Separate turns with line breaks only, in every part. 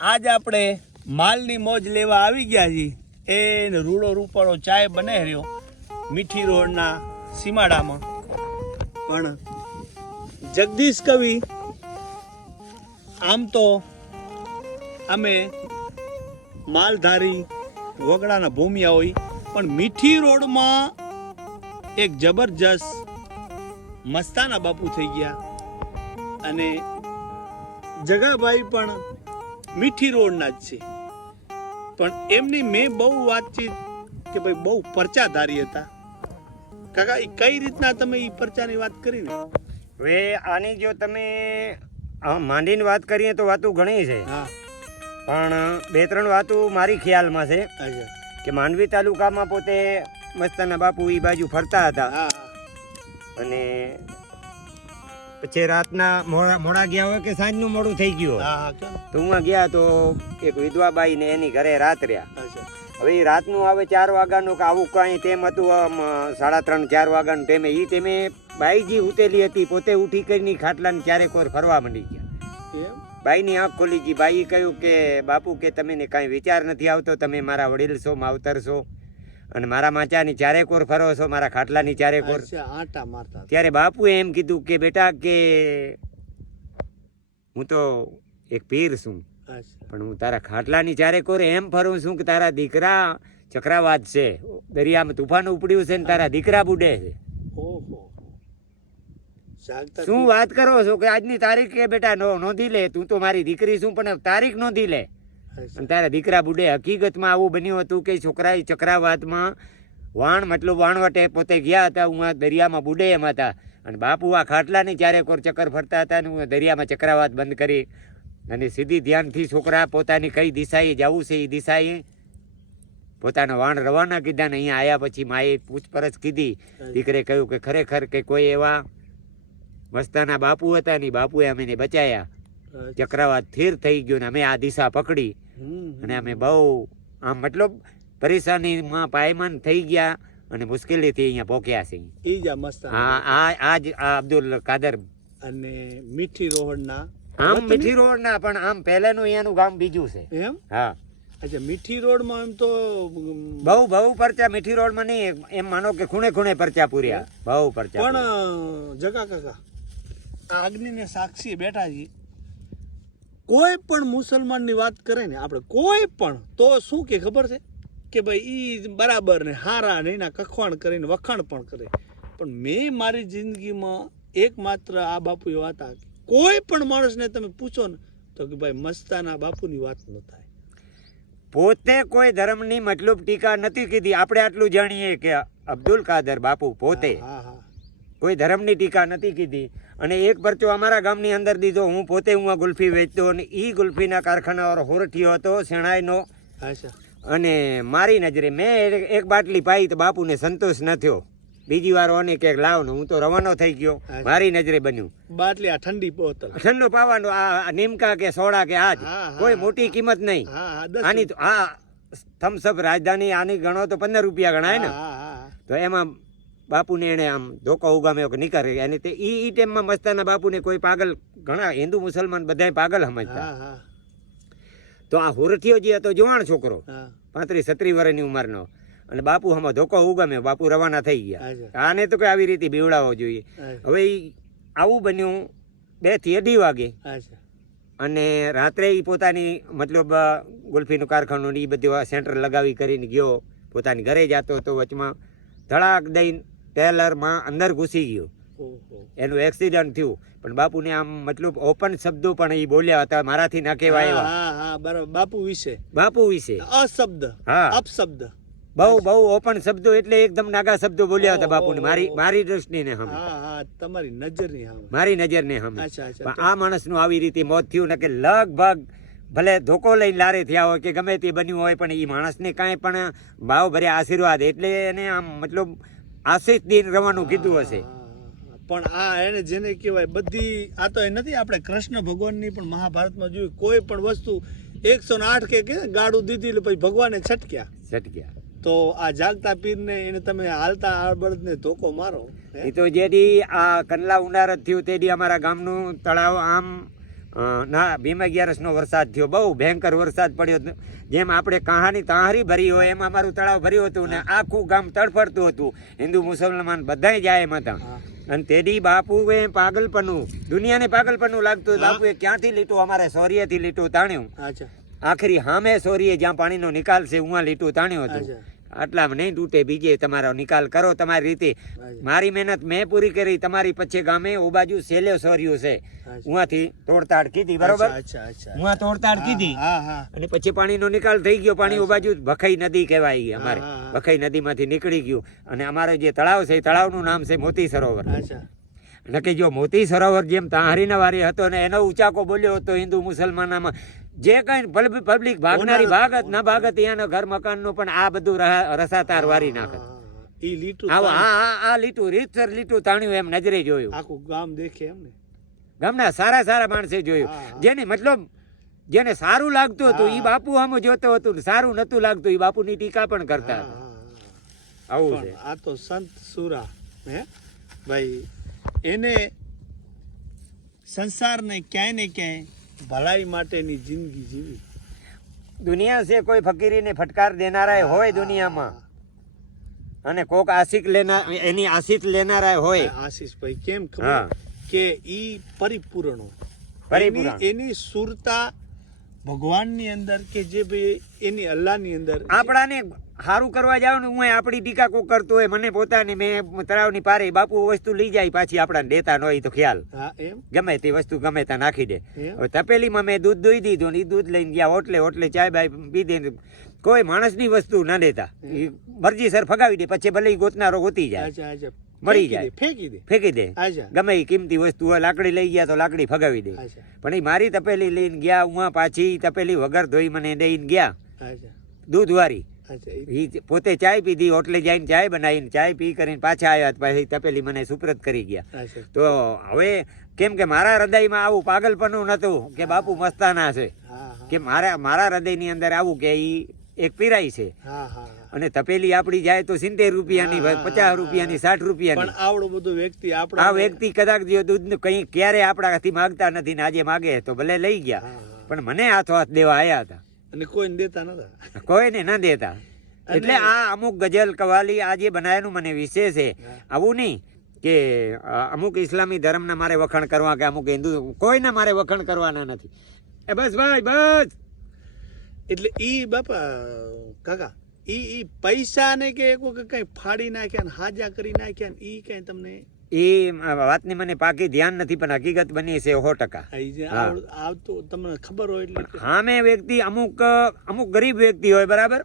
આજ આપણે માલની મોજ લેવા આવી ગયા છીએ એ રૂડો રૂપાળો ચાય બને રહ્યો મીઠી રોડના સીમાડામાં. પણ જગદીશ કવિ, આમ તો અમે માલધારી વગડાના ભૂમિયા હોય, પણ મીઠી રોડમાં એક જબરજસ્ત મસ્તાના બાપુ થઈ ગયા. અને જગાભાઈ પણ મીઠી રોડના જ છે. પણ એમની મેં બહુ વાતચીત કે ભાઈ બહુ પરચાધારી હતા. કાકા એ કઈ રીતના તમે એ પરચાની વાત કરી ને?
હવે આની જો તમે માંડીને વાત કરીએ તો વાતો ઘણી છે.
હા.
પણ બે ત્રણ વાતો મારી ખ્યાલમાં છે કે માંડવી તાલુકામાં પોતે મસ્તાના બાપુ એ બાજુ ફરતા હતા.
હા.
અને પછી રાતના મોડા મોડા ગયા હોય કે સાંજનું મોડું થઈ ગયું તો હું ગયા તો એક વિધવાબાઈ ને એની ઘરે રાત રહ્યા. હવે રાતનું આવે ચાર વાગ્યાનું કે આવું કાંઈ તેમ હતું આમ સાડા ત્રણ ચાર વાગ્યાનું ટેમે એ ટેમે બાઈજી ઉતેલી હતી પોતે ઉઠી કરીને ખાટલાને ક્યારેક ઓર ફરવા માંડી ગયા.
ભાઈની
બાઈની આંખ ખોલી ગઈ. બાઈએ કહ્યું કે બાપુ કે તમે કાંઈ વિચાર નથી આવતો? તમે મારા વડીલ છો માવતર છો? અને મારા માચાની ચારે કોર ફરો છો મારા ખાટલાની ચારે કોર.
આટા મારતા
ત્યારે બાપુએ એમ કીધું કે બેટા કે હું તો એક પીર છું પણ હું તારા ખાટલાની ચારે કોરે એમ ફરું છું કે તારા દીકરા ચક્રાવાત છે. દરિયામાં તુફાન ઉપડ્યું છે ને તારા દીકરા બુડે છે. શું વાત કરો છો કે આજની તારીખ કે બેટા નોંધી લે તું તો મારી દીકરી છું પણ તારીખ નોંધી લે. અને તારા દીકરા બુડે હકીકતમાં આવું બન્યું હતું કે છોકરાએ ચક્રાવાતમાં વાણ મતલબ વાણવટે પોતે ગયા હતા હું આ દરિયામાં બુડે એમ હતા. અને બાપુ આ ખાટલાની ચારે કોર ચક્કર ફરતા હતા અને હું દરિયામાં ચક્રાવાત બંધ કરી અને સીધી ધ્યાનથી છોકરા પોતાની કઈ દિશાએ જવું છે એ દિશાએ પોતાના વાણ રવાના કીધા ને અહીંયા આવ્યા પછી માએ પૂછપરછ કીધી. દીકરે કહ્યું કે ખરેખર કે કોઈ એવા મસ્તાના બાપુ હતા ને બાપુએ અમને બચાયા. ચક્રાવાત થીર થઈ ગયો ને અમે આ દિશા પકડી. અને અમે બહુ આમ મતલબ પરેશાનીમાં પાયમાન થઈ ગયા અને મુશ્કેલીથી અહીંયા પહોંચ્યા છે
ઈ જ આ મસ્તાના
આ આજ આ અબ્દુલ કાદર.
અને મીઠી રોહડના
આમ મીઠી રોડના પણ આમ પહેલાનું અહીંયાનું ગામ બીજું છે.
એમ?
હા.
અચ્છા મીઠી રોડમાં એમ તો
બહુ બહુ પરચા મીઠી રોડમાં નહીં એમ માનો કે ખૂણે ખૂણે પરચા પૂર્યા. બહુ પરચા
પણ. જગા કાકા આ અગ્નિને સાક્ષી બેઠા છીએ. કોઈ પણ મુસલમાનની વાત કરે ને આપણે કોઈ પણ તો શું કે ખબર છે? કે ભાઈ એ બરાબર ને હારા ને એના કખવાણ કરીને વખાણ પણ કરે. પણ મેં મારી જિંદગીમાં એકમાત્ર આ બાપુએ વાત આ કોઈ પણ માણસને તમે પૂછો ને તો કે ભાઈ મસ્તાના બાપુની વાત ન થાય.
પોતે કોઈ ધર્મની મતલબ ટીકા નથી કીધી. આપણે આટલું જાણીએ કે અબ્દુલ કાદર બાપુ પોતે
હા હા.
કોઈ ધર્મની ટીકા નથી કીધી. અને એક પરચો અમારા ગામની અંદર દીધો. હું પોતે હું આ ગુલ્ફી વેચતો અને એ ગુલ્ફીના કારખાના હોરઠિયો હતો શેણાઈનો અને મારી નજરે મેં એક- બાટલી પાઈ તો બાપુને સંતોષ ન થયો. બીજી વાર ઓને કે લાવ ને હું તો રવાનો થઈ ગયો. મારી નજરે બન્યું.
બાટલી આ ઠંડી બોતલ.
ઠંડો પાવાનો આ નીમકા કે સોડા કે આજ. કોઈ મોટી કિંમત નહીં. આની તો આ થમ્સઅપ રાજધાની આની ગણો તો પંદર રૂપિયા ગણાય ને. તો એમાં બાપુને એણે આમ ધોકો ઉગામ્યો કે નીકળે અને તે ઈ ઈ ટાઈમમાં મસ્તાના બાપુને કોઈ પાગલ ઘણા હિન્દુ મુસલમાન બધાય પાગલ સમજતા. તો આ હુરઠિયો જે હતો જુવાણ છોકરો પાંત્રીસ છત્રીસ વર્ષની ઉંમરનો. અને બાપુ આમાં ધોકો ઉગામ્યો. બાપુ રવાના થઈ ગયા. આને તો કે આવી રીતે બીવડાવવો જોઈએ. હવે આવું બન્યું બેથી અઢી વાગે. અને રાત્રે એ પોતાની મતલબ ગુલ્ફીનું કારખાનું એ બધું સેન્ટર લગાવી કરીને ગયો. પોતાની ઘરે જતો તો વચમાં. ધડાક દઈને ટેલરમાં અંદર ઘૂસી ગયો. એનું એક્સિડન્ટ થયું. પણ બાપુને આમ મતલબ ઓપન શબ્દો પણ એ બોલ્યા હતા મારાથી ના કહેવાય
હા
એવા
હા હા બરાબર. બાપુ વિશે?
બાપુ વિશે.
અશબ્દ.
હા.
અપશબ્દ.
બહુ બહુ ઓપન શબ્દો એટલે એકદમ નાગા શબ્દો બોલ્યા હતા બાપુને. મારી મારી દ્રષ્ટિને હમ.
હા હા તમારી નજરની હા
મારી નજરને હમ.
અચ્છા અચ્છા.
પણ આ માણસનું આવી રીતે મોત થયું ને કે લગભગ ભલે ધોકો લઈને લારે થયા હોય કે ગમે તે બન્યું હોય પણ એ માણસને કાંઈ પણ ભાવ ભર્યા આશીર્વાદ. એટલે એને આમ મતલબ આશીષ દિન રવાનું કીધું હશે.
પણ આ એને જેને કહેવાય બધી આ તો એ નથી આપણે કૃષ્ણ ભગવાનની પણ મહાભારતમાં જોયું કોઈ પણ વસ્તુ એકસો ને આઠ કે ગાડું દીધી એટલે પછી ભગવાને છટક્યા
છટક્યા
તો આ જાગતા પીરને એને તમે હાલતા આળબળદને ધોકો મારો?
એ તો જેથી આ કંડલા ઉનાળત થયું તેથી અમારા ગામનું તળાવ આમ ના ભીમા અગિયારસનો વરસાદ થયો. બહુ ભયંકર વરસાદ પડ્યો જેમ આપણે કહાની તાહરી ભરી હોય એમ અમારું તળાવ ભર્યું હતું ને આખું ગામ તડફડતું હતું. હિન્દુ મુસલમાન બધાય જાય એમ હતા. અને તેડી બાપુએ પાગલપનું દુનિયાને પાગલપનું લાગતું બાપુએ ક્યાંથી લીટું? અમારે સોરિયેથી લીટું તાણ્યું. આખરી હામે સોરીએ જ્યાં પાણીનો નિકાલ છે ઉમાં લીટું તાણ્યું હતું. આટલામાં નહીં તૂટે બીજે તમારો નિકાલ કરો તમારી રીતે. મારી મહેનત મેં પૂરી કરી તમારી પછી ગામે ઓ બાજુ સેલે સોર્યું છે. ઉહાથી તોડતાડ કીધી બરોબર?
અચ્છા
તોડતાડ કીધી. અને પછી પાણીનો નિકાલ થઈ ગયો પાણી ઓ બાજુ ભખાઈ નદી કહેવાય ગઈ અમારે. ભખાઈ નદીમાંથી નીકળી ગયું. અને અમારે જે તળાવ છે એ તળાવનું નામ છે મોતી સરોવર.
નક્કી
નકે જો મોતી સરોવર જેમ તાહરીના વારી હતો ને એનો ઉચાકો બોલ્યો હતો હિન્દુ મુસલમાનમાં જે કઈ પબ્લિક ભાગનારી ભાગત ના ભાગત એના ઘર મકાનનું પણ આ બધું રસાતાર વારી
નાખે. ઈ લીટું
હા
હા
આ લીટું રીતસર લીટું તાણ્યું એમ નજરે જોયું.
આખું ગામ દેખે એમ ને?
ગામના સારા સારા માણસે જોયું. જેને મતલબ જેને સારું લાગતું હતું ઈ બાપુ આમ જોતો હતું સારું નતું લાગતું ઈ બાપુની ટીકા પણ કરતા. આવું છે.
આ તો સંત સુરા હે? ભાઈ એને સંસારને ક્યાંય ને ક્યાંય ભલાઈ માટેની જિંદગી જીવી.
દુનિયા છે કોઈ ફકીરીને ફટકાર દેનારા હોય દુનિયામાં. અને કોક આશિક લેનાર એની આશિષ લેનારા હોય.
આશીષભાઈ કેમ ખબર કે ઈ પરિપૂર્ણ.
પરિપૂર્ણ.
એની- એની સુરતા ભગવાનની અંદર કે જે ભાઈ એની અલ્લાહની અંદર
આપણાને સારું કરવા જાવ ને હું આપણી ટીકા કોક કરતો હોય મને પોતાની મેં તળાવની પારે બાપુ વસ્તુ લઈ જાય પાછી આપણને દેતા ન હોય તો ખ્યાલ. ગમે તે વસ્તુ ગમે ત્યાં નાખી દે. હવે તપેલીમાં મેં દૂધ દોઈ દીધું ને એ દૂધ લઈને ગયા ઓટલે ઓટલે ચાય બાય પી દે કોઈ માણસની વસ્તુ ના દેતા. એ મરજી સર ફગાવી દે પછી ભલે ગોતનારો ગોતી જાય. મળી જાય.
ફેંકી દે.
ફેંકી દે. ગમે એ કિંમતી વસ્તુ હોય લાકડી લઈ ગયા તો લાકડી ફગાવી દે. પણ એ મારી તપેલી લઈને ગયા ઉમાં પાછી તપેલી વગર ધોઈ મને દઈને ગયા.
દૂધ
દૂધવાળી.
ઈ
પોતે ચાય પીધી હોટલે જઈને ચાય બનાવીને ચાય પી કરીને પાછા આવ્યા પછી તપેલી મને સુપ્રત કરી ગયા. તો હવે કેમ કે મારા હૃદયમાં આવું પાગલપણું નતું કે બાપુ મસ્તાના છે. કે મારા મારા હૃદયની અંદર આવું કે ઈ એક પીરાય છે. અને તપેલી આપણી જાય તો સિત્તેર રૂપિયાની પચાસ રૂપિયાની સાઠ રૂપિયાની.
આવડો બધો વ્યક્તિ આપણા
આ વ્યક્તિ કદાચ જો દૂધ કઈ ક્યારે આપણાથી માગતા નથી ને આજે માગે તો ભલે લઈ ગયા. પણ મને હાથો હાથ દેવા આવ્યા હતા.
અને કોઈને દેતા નતા.
કોઈને ના દેતા. એટલે આ અમુક ગઝલ કવાલી આ જે બનાવેલું મને વિશે છે. આવું નહીં કે અમુક ઇસ્લામી ધર્મના મારે વખાણ કરવા કે અમુક હિન્દુ કોઈના મારે વખાણ કરવાના નથી. એ બસ ભાઈ બસ.
એટલે ઈ બાપા કાકા ઈ ઈ પૈસા ને કે એક વખત કઈ ફાડી નાખ્યા ને હાજા કરી નાખ્યા ને ઈ કઈ તમને
એ વાતની મને પાકી ધ્યાન નથી પણ હકીકત બની છે સો ટકા.
તમને ખબર હોય એટલે
હા મેં વ્યક્તિ અમુક અમુક ગરીબ વ્યક્તિ હોય બરાબર?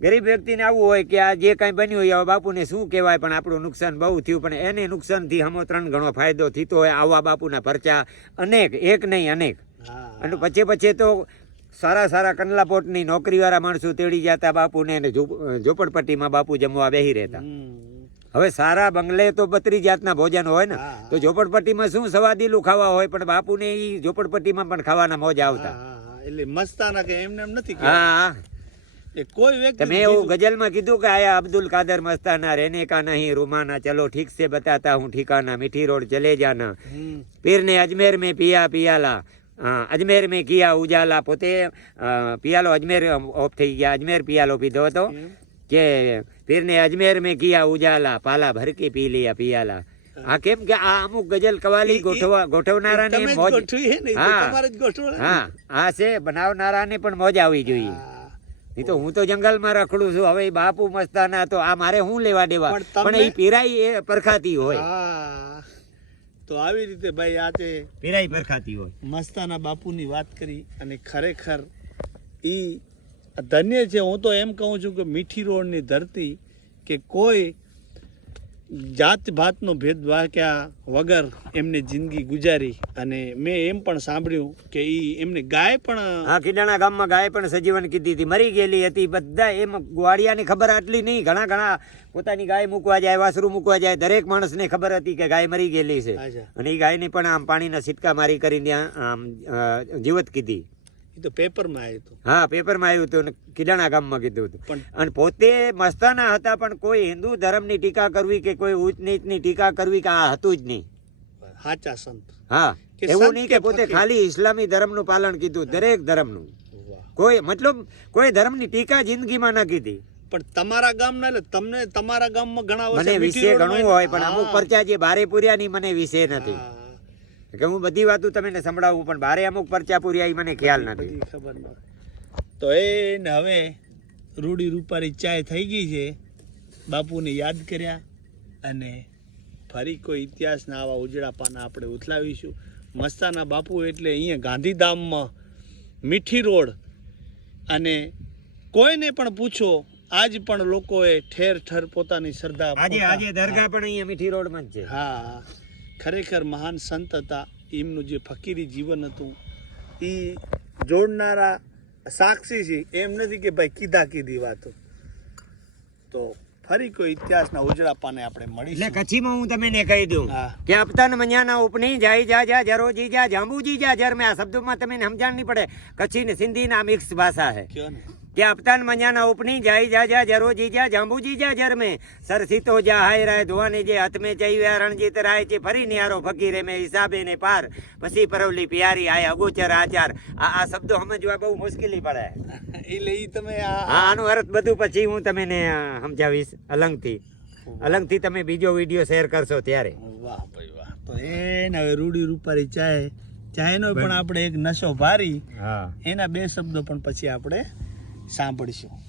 ગરીબ વ્યક્તિને આવું હોય કે આ જે કાંઈ બન્યું હોય બાપુને શું કહેવાય પણ આપણું નુકસાન બહુ થયું પણ એને નુકસાનથી હમો ત્રણ ગણો ફાયદો થતો હોય આવા બાપુના પરચા અનેક એક નહીં અનેક. અને પછી પછી તો સારા સારા કંડલાપોટની નોકરીવાળા માણસો તેડી જતા બાપુને અને ઝૂંપ- બાપુ જમવા બેહી રહેતા. હવે સારા બંગલે તો બત્રી જાતના ભોજન હોય ને. તો ઝોપડપટ્ટીમાં શું સવાદીલું ખાવા હોય? પણ બાપુને એ ઝોપડપટ્ટીમાં પણ ખાવાના મોજા આવતા.
એટલે મસ્તાના કે એમને એમ નથી
હા કાદર મસ્તાના રહેને કા નહીં રૂમાના ચલો ઠીક સે બતાતા હું ઠીકાના મીઠી રોડ
ચલે
જાના. પીર ને અજમેર મેં પિયા પિયાલા. અજમેર મેં કિયા ઉજાલા. પોતે પિયાલો અજમેર ઓફ થઈ ગયા. અજમેર પિયાલો પીધો હતો. કે પીરને અજમેર મેં કિયા ઉજાલા પાલા ભરકી પી લિયા પિયાલા. હા. કેમ કે આ અમુક ગઝલ કવાલી ગોઠવા ગોઠવનારાને મોજ
હે ને
હા. આ છે બનાવનારાને પણ મોજ આવી જોઈએ.
હા.
તો હું તો જંગલમાં રખડું છું હવે બાપુ મસ્તાના તો આ મારે હું લેવા દેવા?
પણ
એ પીરાઈ એ પરખાતી હોય.
તો આવી રીતે ભાઈ આજે
પીરાઈ પરખાતી હોય.
મસ્તાના બાપુની વાત કરી અને ખરેખર ઈ ધન્ય છે. હું તો એમ કહું છું કે મીઠી રોડની ધરતી કે કોઈ જાત ભાતનો ભેદભાવ ક્યાં વગર એમને જિંદગી ગુજારી. અને મેં એમ પણ સાંભળ્યું કે એ એમને ગાય પણ
હા ખીડાણા ગામમાં ગાય પણ સજીવન કીધી હતી. મરી ગયેલી હતી. બધા એમ ગ્વાડિયાની ખબર આટલી નહીં. ઘણા ઘણા પોતાની ગાય મૂકવા જાય વાસરું મૂકવા જાય. દરેક માણસને ખબર હતી કે ગાય મરી ગયેલી છે. અને એ ગાયને પણ આમ પાણીના સિટકા મારી કરીને ત્યાં આમ જીવત કીધી.
તો પેપરમાં આવ્યું હતું
હા પેપરમાં આવ્યું હતું કિડાણા ગામમાં કીધું હતું અને પોતે મસ્તાના હતા પણ કોઈ હિન્દુ ધર્મની ટીકા કરવી કે કોઈ ઉચ્ચ નીચની ટીકા કરવી કે આ હતું જ નહીં.
સાચા સંત.
હા એવું નહીં કે પોતે ખાલી ઇસ્લામી ધર્મનું પાલન કીધું દરેક ધર્મનું.
નું
કોઈ મતલબ કોઈ ધર્મની ટીકા જિંદગીમાં ના કીધી.
પણ તમારા ગામના એટલે તમને તમારા ગામમાં ઘણા
મને વિશે ઘણું હોય પણ અમુક. પરચા જે બારે પૂર્યા ની મને વિશે નથી. કે હું બધી વાતો તમને સંભળાવું પણ બારે અમુક પરચા પૂરી આવી મને ખ્યાલ નથી.
ખબર તો એ ને હવે રૂડી રૂપારી ચાય થઈ ગઈ છે. બાપુને યાદ કર્યા અને ફરી કોઈ ઇતિહાસના આવા ઉજળા પાના આપણે ઉથલાવીશું. મસ્તાના બાપુ એટલે અહીંયા ગાંધીધામમાં મીઠી રોડ. અને કોઈને પણ પૂછો આજ પણ લોકોએ ઠેર ઠેર પોતાની શ્રદ્ધા
આજે આજે દરગાહ પણ અહીંયા મીઠી રોડમાં જ છે.
હા. ખરેખર મહાન સંત હતા. એમનું જે ફકીરી જીવન હતું એ જોડનારા સાક્ષી છે. એમ નથી કે ભાઈ કીધા કીધી વાતો. તો ફરી કોઈ ઇતિહાસના ઉજળા પાને આપણે
એટલે કચ્છીમાં હું તમને કહી દઉં કે અપતન મન્યાના ઉપની જાય જા જા જરો જી જા જાંબુ જી જર મેં આ શબ્દોમાં તમને સમજણ નહીં પડે. કચ્છી ને સિંધી ના મિક્સ ભાષા है
કયો ને
કે અપતન મન્યાના ઉપની જાય જા જા જરો જીજા જા જાંબુ જા જરમે સરસીતો સર સીતો જા હાય રાય ધોવાની જે હતમે ચૈવ્યા રણજીત રાય છે ફરી નિયારો ફકીરે મેં હિસાબે ને પાર. પછી પરવલી પિયારી આય અગોચર આચાર. આ આ શબ્દો સમજવા બહુ મુશ્કેલી પડે.
એટલે ઈ તમે
આનું અર્થ બધું પછી હું તમને સમજાવીશ અલંગથી. અલંગથી તમે બીજો વીડિયો શેર કરશો ત્યારે.
વાહ ભાઈ વાહ. તો એ ને હવે રૂડી રૂપારી ચાય ચાયનો પણ આપણે એક નશો ભારી એના બે શબ્દો પણ પછી આપણે સાંભળીશું.